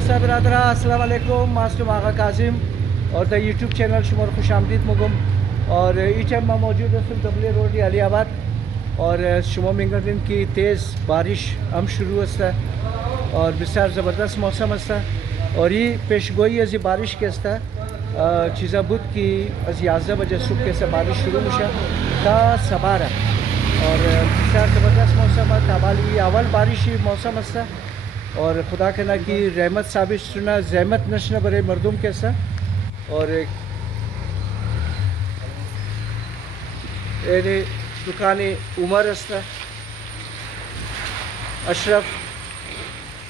दोस्तों बरदरा अस्सलाम वालेकुम मास्टर आगा काजिम और द यूट्यूब चैनल शुमार खुश आमदीद मगुम और टाइम में मौजूद है डब्ल्यू रोड अलीबाद और शुमा मिंगर दिन की तेज़ बारिश हम शुरू है और बिसार ज़बरदस्त मौसम है और ये पेशगोई अजी बारिश के चीज़ा बुद की अज 11 बजे सुबह से बारिश शुरू मुशा ता सबारा और बिसार ज़बरदस्त मौसम है ताबाली अवल बारिश ही मौसम है और खुदा के ना की रहमत साबित सुना जहमत नशना बरे मरदूम के और एक दुकानी उमर अस्ता अशरफ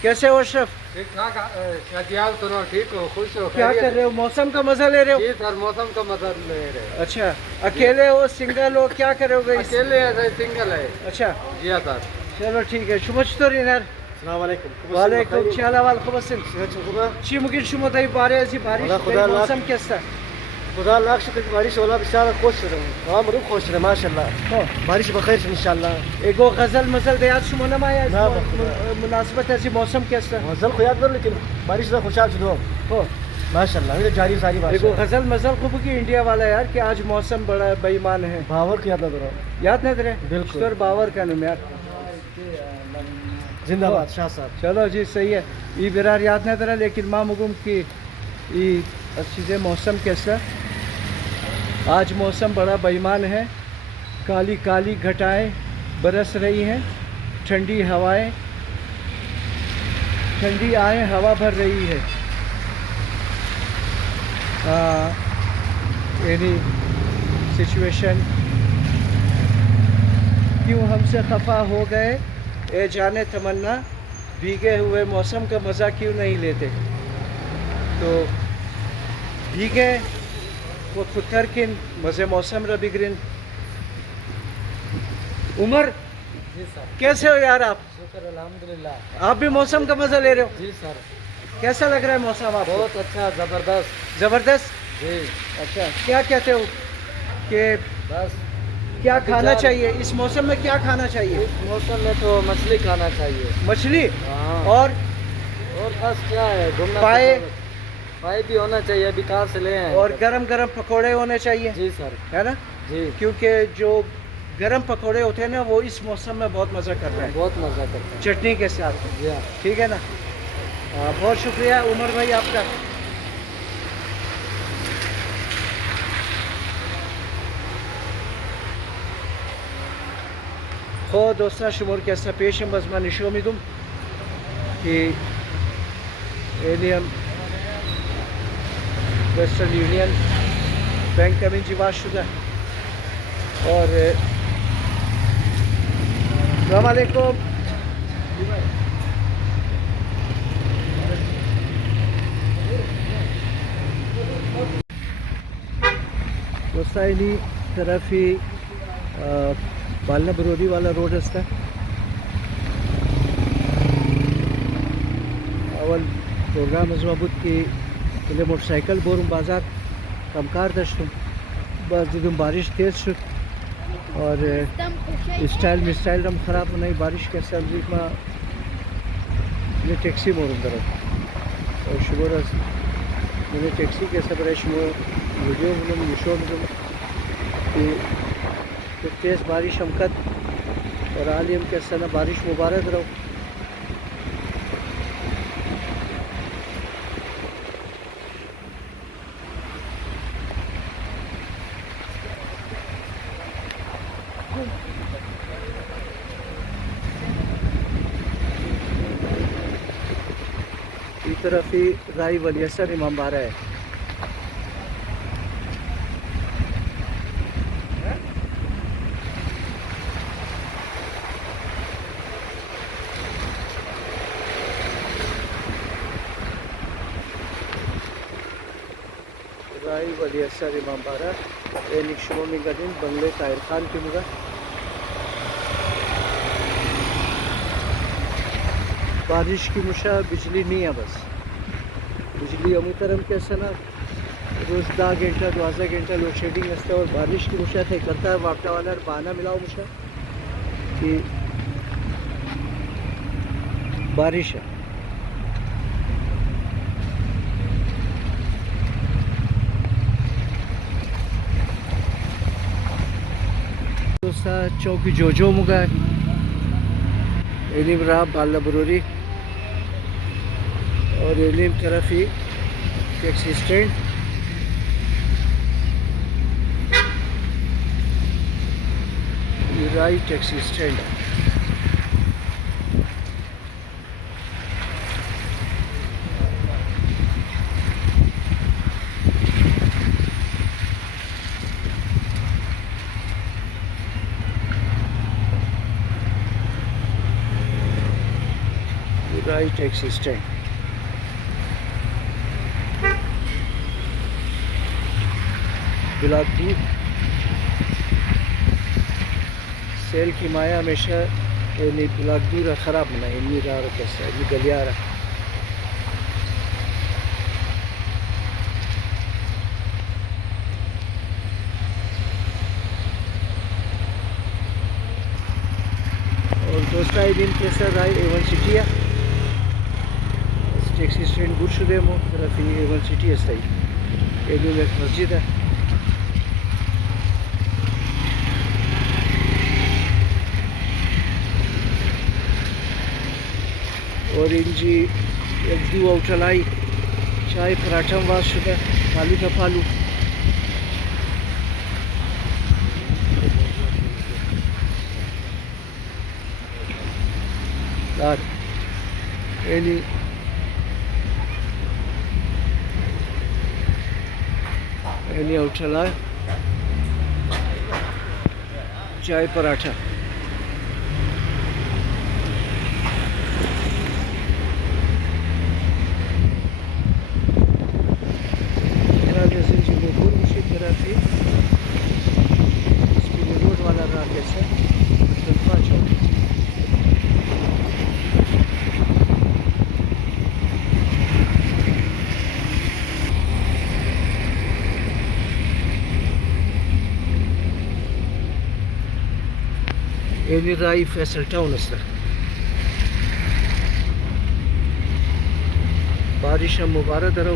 कैसे हो अशरफ? ठीक ठाक सुनो ठीक हो खुश हो क्या कर रहे हो? मौसम का मजा ले रहे हो? जी सर मौसम का मजा ले रहे हैं। अच्छा अकेले हो सिंगल हो क्या कर रहे हो? अकेले है सिंगल है। अच्छा जी हाँ सर चलो ठीक है शुमच तो रिनार वालेकुम चला वाल खबसिन ची मुकिन शुम तई बारे ऐसी बारिश मौसम कैसा? खुदा लाख शुक्र की बारिश होला बेचारा खुश रहो हम रूह खुश रहे माशाल्लाह बारिश बखैर इंशाल्लाह एगो गजल मजल दे याद शुम ना आया मुनासिबत ऐसी मौसम कैसा? मजल को याद कर लेकिन बारिश से खुशहाल छो हो माशाल्लाह ये जारी सारी बात एगो गजल मजल को की इंडिया वाला यार कि आज मौसम बड़ा बेईमान है बावर की याद ना करो याद नहीं रहे बिल्कुल बावर का नाम यार जिंदाबाद शाह साहब। चलो जी सही है ये बिरार याद नहीं रहा लेकिन माँ मुगुम की ये चीज़ें मौसम कैसा आज मौसम बड़ा बेईमान है काली काली घटाएं बरस रही हैं ठंडी हवाएं ठंडी आए हवा भर रही है यानी सिचुएशन क्यों हमसे खफा हो गए ए जाने तमन्ना भीगे हुए मौसम का मज़ा क्यों नहीं लेते तो भीगे वो खुतर किन मज़े मौसम र बिगरिन उमर जी सर कैसे हो यार आप? शुक्र अल्हम्दुलिल्लाह। आप भी मौसम का मज़ा ले रहे हो? जी सर कैसा लग रहा है मौसम आपको? बहुत अच्छा जबरदस्त। ज़बरदस्त जी अच्छा क्या कहते हो कि बस क्या खाना चाहिए इस मौसम में? क्या खाना चाहिए इस मौसम में तो मछली खाना चाहिए। मछली हाँ और बस क्या है घूमना पाए भी होना चाहिए अभी कहाँ से ले आए और गरम गरम पकोड़े होने चाहिए जी सर है ना जी क्योंकि जो गरम पकोड़े होते हैं ना वो इस मौसम में बहुत मज़ा करते हैं बहुत मज़ा करते हैं चटनी के साथ जी हाँ ठीक है ना बहुत शुक्रिया उमर भाई आपका। खो दोस्ता शुमर कैसा पेश बजमा निशो मिदुम कि एलियम वेस्टर्न यूनियन बैंक का जिवाज शुदा और अस्सलामुअलैकुम दोस्ताइनी तरफ ही बालना बरोदी वाला रोड है अवल प्रोग्राम मजबूत की पहले मोटरसाइकिल बोरूम बाज़ार कमकार दशतुम बस जिदम बारिश तेज़ शुद और स्टाइल मिस्टाइल रम ख़राब नहीं बारिश के सर्दी में मैंने टैक्सी बोरूम दर और शुगर मैंने टैक्सी के सब शुरू वीडियो में शो में कि तेज़ बारिश हमकत और आलिम के सना बारिश मुबारक रहो इस तरफ ही राई वलियसर इमाम बारा है राई वलियसर इमाम बारा निकशुमा मिंगदिन बंगले ताहिर खान की मुगा बारिश की मुशा बिजली नहीं है बस बिजली अमू तरम के सना रोज़ 10 घंटा 12 घंटा लोड शेडिंग है और बारिश की मुशा थे करता है वापटा वाला बहाना मिलाओ मुशा कि बारिश है दोस्ता चौकी जोजो मुगा एलिम रा बाला बरोरी और एलिम तरफ ही टैक्सी स्टैंड राई टैक्सी स्टैंड राई टैक्सी स्टैंड बिलाकपुर सेल की माया हमेशा यानी बिलाकपुर ख़राब मना इन्नी रार कैसा ये गलियारा और दोस्ता ये दिन कैसा राय एवन सिटी है टैक्सी स्टैंड गुड शुदेमो तरफ ही एवन सिटी है सही एक मस्जिद है और इंजी एक दो उठलाई चाय पराठा वास शुदा फालू का फालू दार एनी उठला चाय पराठा रोड वाला रहा कैसे एनी राई फैसल टाउन बारिश मुबारक रहो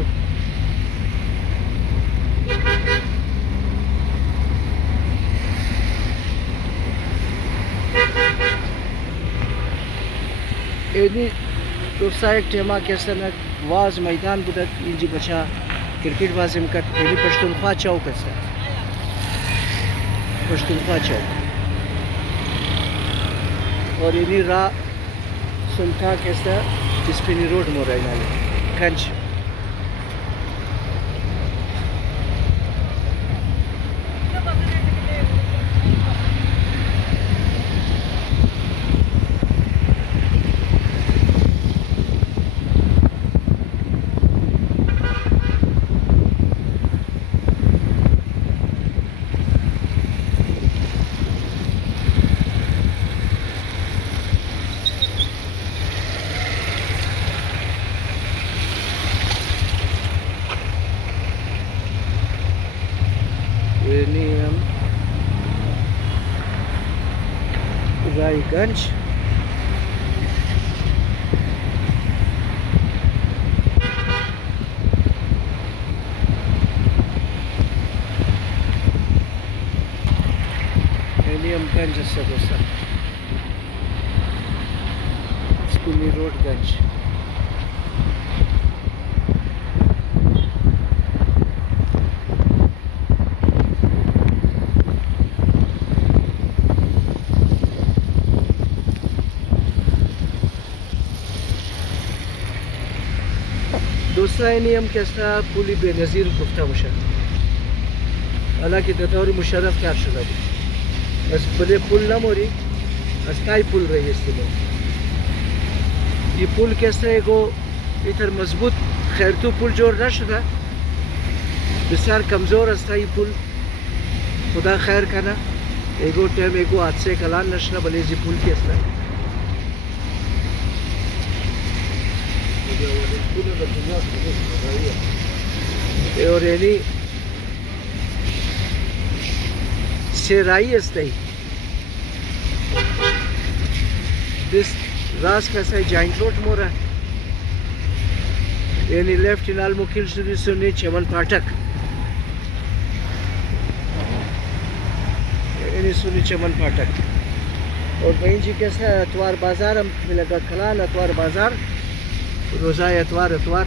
एनी दोस्ता एक टेमा कैसे न वाज मैदान बुदत इंजी बचा क्रिकेट बाजी में कट एनी पश्तूनख्वा चौक कैसे पश्तूनख्वा चौक और इन्हीं रा सुल्तान कैसा स्पिनी रोड मोर है गंज रायगंज एलियमगंज से दोस्ता स्कूली रोड गंज दूसरा नियम कैसा पुली बेनज़ीर गुफ्ता मुशर्रफ हालांकि दतौर मुशर्रफ क्या शुदा भी बस बड़े पुल न मोरी अस्काई पुल रही है ये पुल कैसा है गो इधर मजबूत खैरतू पुल जोड़ ना शुदा बिसार कमज़ोर अस्ता ये पुल खुदा खैर का ना एगो टाइम एगो हादसे कलान नशना भले जी पुल कैसा और यानी सेराई अस्ताई दिस रास कैसा है जाइंट रोड मोरा यानी लेफ्ट इनाल मुखिल सुधी सुनी चमन पाठक यानी सुनी चमन फाटक। और बहन जी कैसा है अतवार बाज़ार हम मिलेगा कलान अतवार बाज़ार रोज़ा अतवार अतवार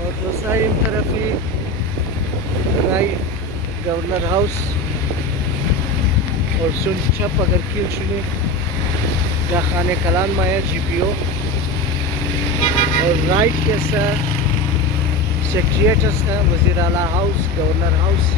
और दूसरा इन तरफ ही राय गवर्नर हाउस और सुन छप अगर किल सुने जा खाने कलान माया GPO और राइट के साथ सेक्रेटरी है वज़ीर आला हाउस गवर्नर हाउस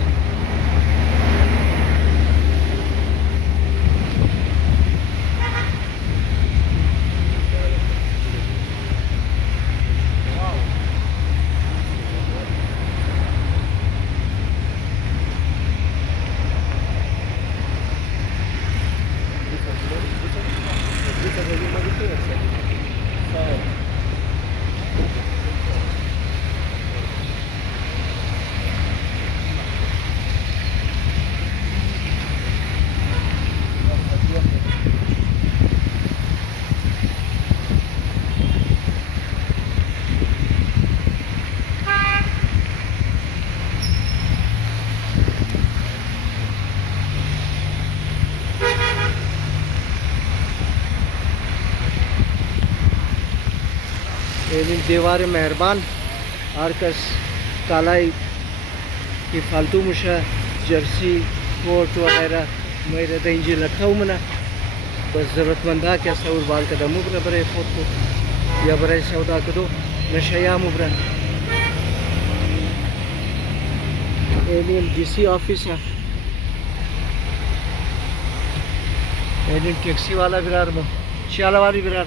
दीवार मेहरबान आरकस कालाई की फालतू मुशा जर्सी कोट वगैरह मेरे दंजी रखा हूँ मना बस ज़रूरतमंदा क्या सऊर बाल का दमू बरा बरे फोट को या बरे सौदा करो नशया मुबरा एलियन DC ऑफिस है एलियन टैक्सी वाला बिरार में शाला वाली बिरार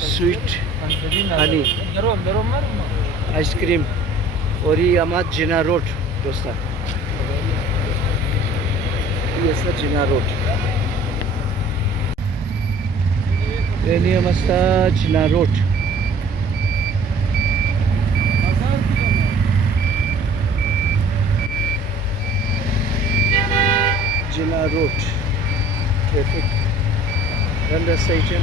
स्वीट हनी आइसक्रीम और ये हमारा जिना रोड दोस्ता ये सर जिना रोड ये नहीं मस्ता जिना रोड जिना रोड ट्रैफिक रंडा स्टेशन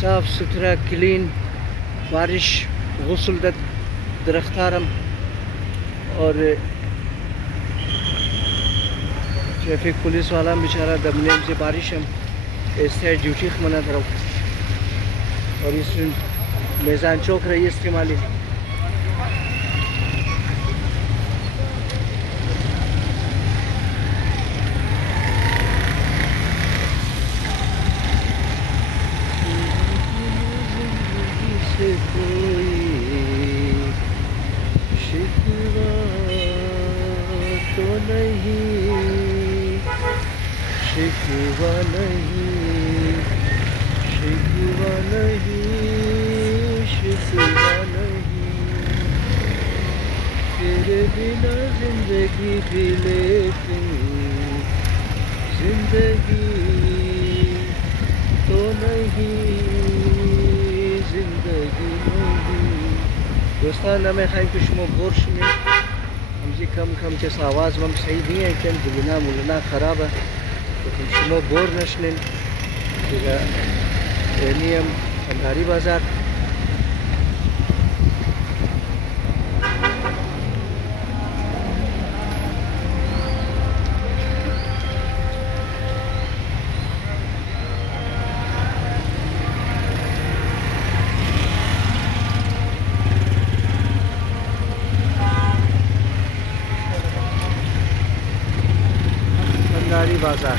साफ सुथरा क्लीन बारिश गुस्ल दरख्तारम और ट्रैफिक पुलिस वाला बेचारा दमनेम से बारिश हम ऐसे ड्यूटी मना करो और इस मैदान चौक रही इस्तेमाली शिकवा नहीं तेरे बिना जिंदगी भी लेकिन जिंदगी तो नहीं जिंदगी नहीं दोस्तान मैं खाई कुछ बोर्श में हमसे कम के आवाज़ हम सही नहीं है क्या बुलना मुलना ख़राब है तो हम बोर नशनिन एनियम अंधारी बाज़ार बाजार।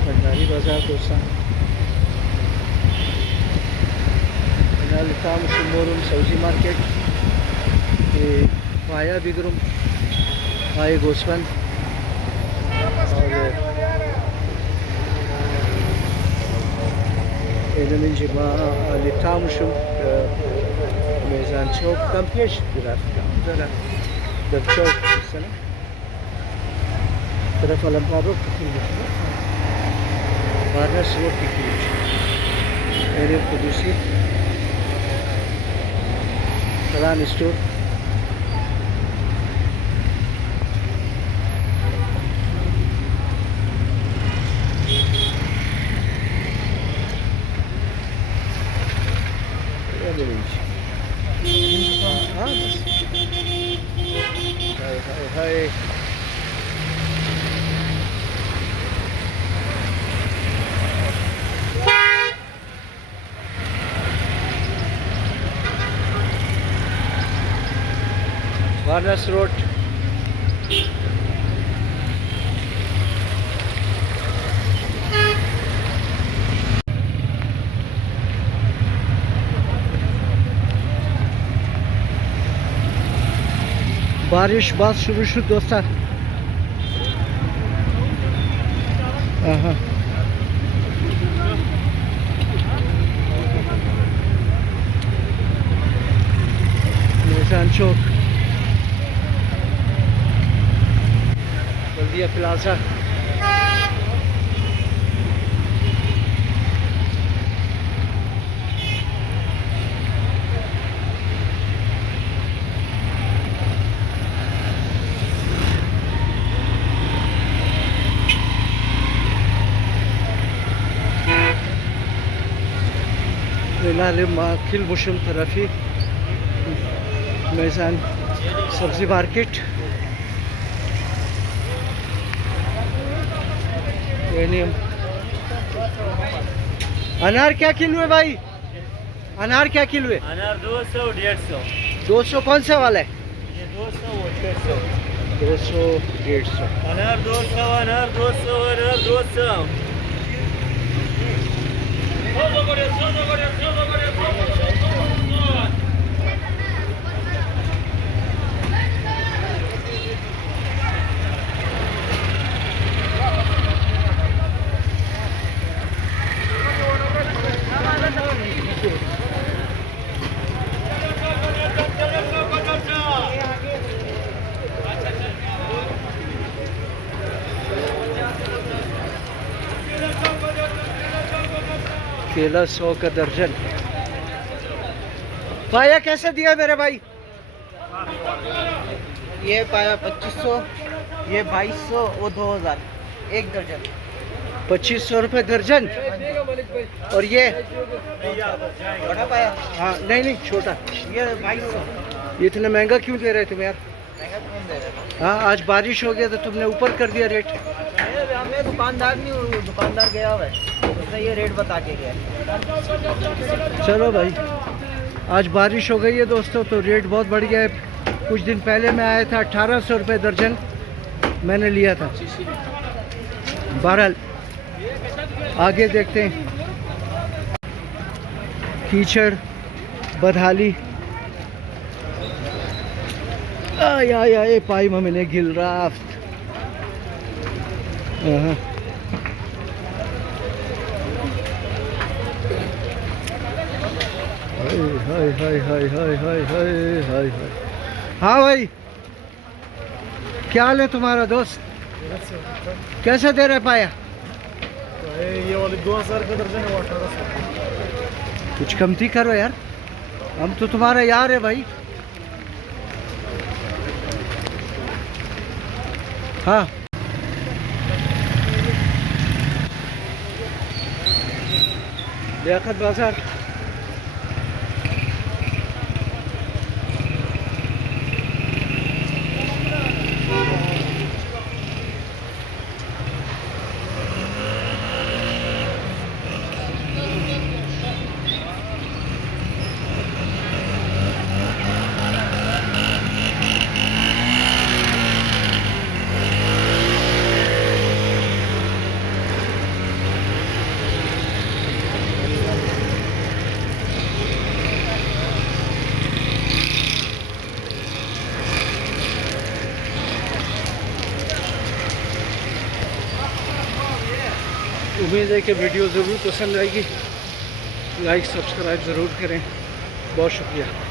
खंडारी बाजार दोस्तों Litam Shumorum Saudi Market Paya Bigrum Paya Gosman और Elemin Jima Litam Shum Mezan Chowk Kampesh biraz der Chowk sana taraf alam pablo Varna Sword Kikic Area Kudusi Karan Store Hai Varnas Road बारिश बस शुरू दोस्तों निशान चौक बल्दिया plaza खिल बुशम तरफी मैजान सब्जी market अनार क्या किलो है भाई? अनार क्या किलो है? अनार 200 150 200 कौन सा वाला है? ये 200 150 200 150 अनार 200 अनार 200 अनार 200 केला 100 का दर्जन। पाया कैसे दिया मेरे भाई? ये पाया 2500, ये 2200, वो 2000 एक दर्जन। 2500 रुपये दर्जन। और ये बड़ा पाया? हाँ नहीं छोटा। ये 2200। ये इतना महंगा क्यों दे रहे तुम यार? महंगा कौन दे रहा है? हाँ आज बारिश हो गया तो तुमने ऊपर कर दिया रेट। मैं दुकानदार नहीं हूँ, दुकानदार गया हुआ है, उसने ये रेट बता के गया। चलो भाई आज बारिश हो गई है दोस्तों तो रेट बहुत बढ़ गया है। कुछ दिन पहले मैं आया था 1800 रुपये दर्जन मैंने लिया था। बहरहाल आगे देखते हैं। कीचड़ बदहाली आय पाई मैंने गिल राफ्ट हाय। हाँ भाई क्या हाल है तुम्हारा दोस्त? कैसे दे रहे पाया? ये वाले 2000 का दर्जन है, 1800। कुछ कमती करो यार, हम तो तुम्हारा यार है भाई। हाँ लियाकत बाजार उम्मीद है कि वीडियो ज़रूर पसंद आएगी। लाइक सब्सक्राइब ज़रूर करें। बहुत शुक्रिया।